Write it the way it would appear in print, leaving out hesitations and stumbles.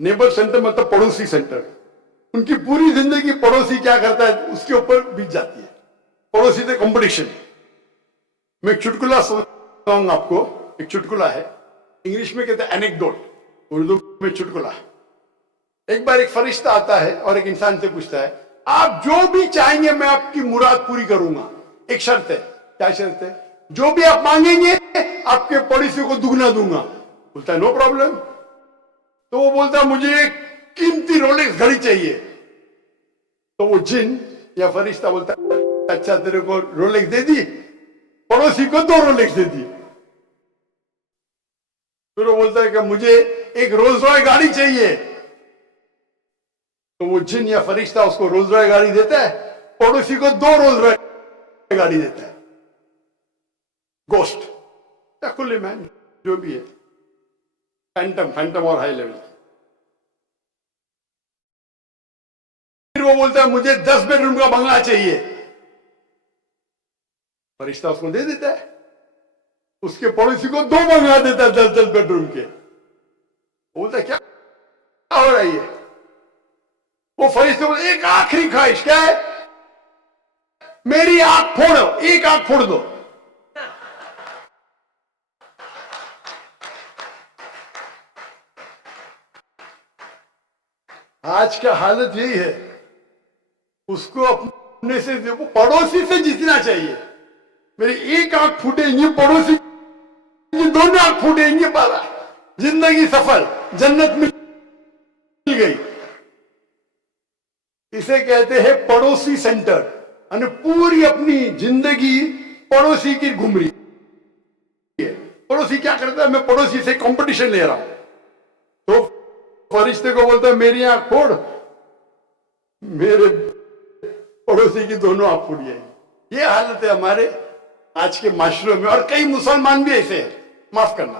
Neighbour centre मतलब पड़ोसी centre. उनकी पूरी जिंदगी पड़ोसी क्या करता है उसके ऊपर बीत जाती है। पड़ोसी से कंपटीशन। मैं एक चुटकुला सुनाऊंगा आपको। एक चुटकुला है, इंग्लिश में कहते हैं एनेक्डोट, उर्दू में चुटकुला। एक बार एक फरिश्ता आता है और एक इंसान से पूछता है, आप जो भी चाहेंगे मैं आपकी मुराद पूरी करूंगा, एक शर्त है। क्या शर्त है? जो भी आप मांगेंगे आपके पड़ोसी को दुगना दूंगा। बोलता है नो प्रॉब्लम। तो वो बोलता है मुझे एक कीमती रोलेक्स घड़ी चाहिए। तो वो जिन या फरिश्ता बोलता है अच्छा तेरे को रोलेक्स दे दी, पड़ोसी को 2 रोलेक्स दे दी। फिर वो बोलता है कि मुझे एक रोल्स रॉय गाड़ी चाहिए। तो वो जिन या फरिश्ता उसको रोल्स रॉय गाड़ी देता है, पड़ोसी को 2 रोल्स रॉय गाड़ी देता है। गोस्ट या खुले मैन जो भी है, फैंटम और हाई लेवल। फिर वो बोलता है मुझे 10 बेडरूम का बंगला चाहिए। फरिश्ता उसको दे देता है, उसके पड़ोसी को 2 बंगला देता है 10-10 बेडरूम के। बोलता है क्या हो रहा है? वो फरिश्ते बोलते एक आखिरी ख्वाहिश क्या है? मेरी आंख फोड़ो, एक आंख फोड़ दो। आज का हालत यही है, उसको अपने से पड़ोसी से जीतना चाहिए। मेरी एक आंख फूटेंगी, पड़ोसी की 2 आंख फूटेंगी, पाला जिंदगी सफल, जन्नत मिल गई। इसे कहते हैं पड़ोसी सेंटर। और पूरी अपनी जिंदगी पड़ोसी की घूम रही है। पड़ोसी क्या करता है? मैं पड़ोसी से कंपटीशन ले रहा हूं। तो फरिश्ते को बोलता है मेरी आंख फोड़, मेरे पड़ोसी की 2 आंख फूट जाएगी। ये हालत है हमारे आज के माशरे में, और कई मुसलमान भी ऐसे हैं। माफ करना।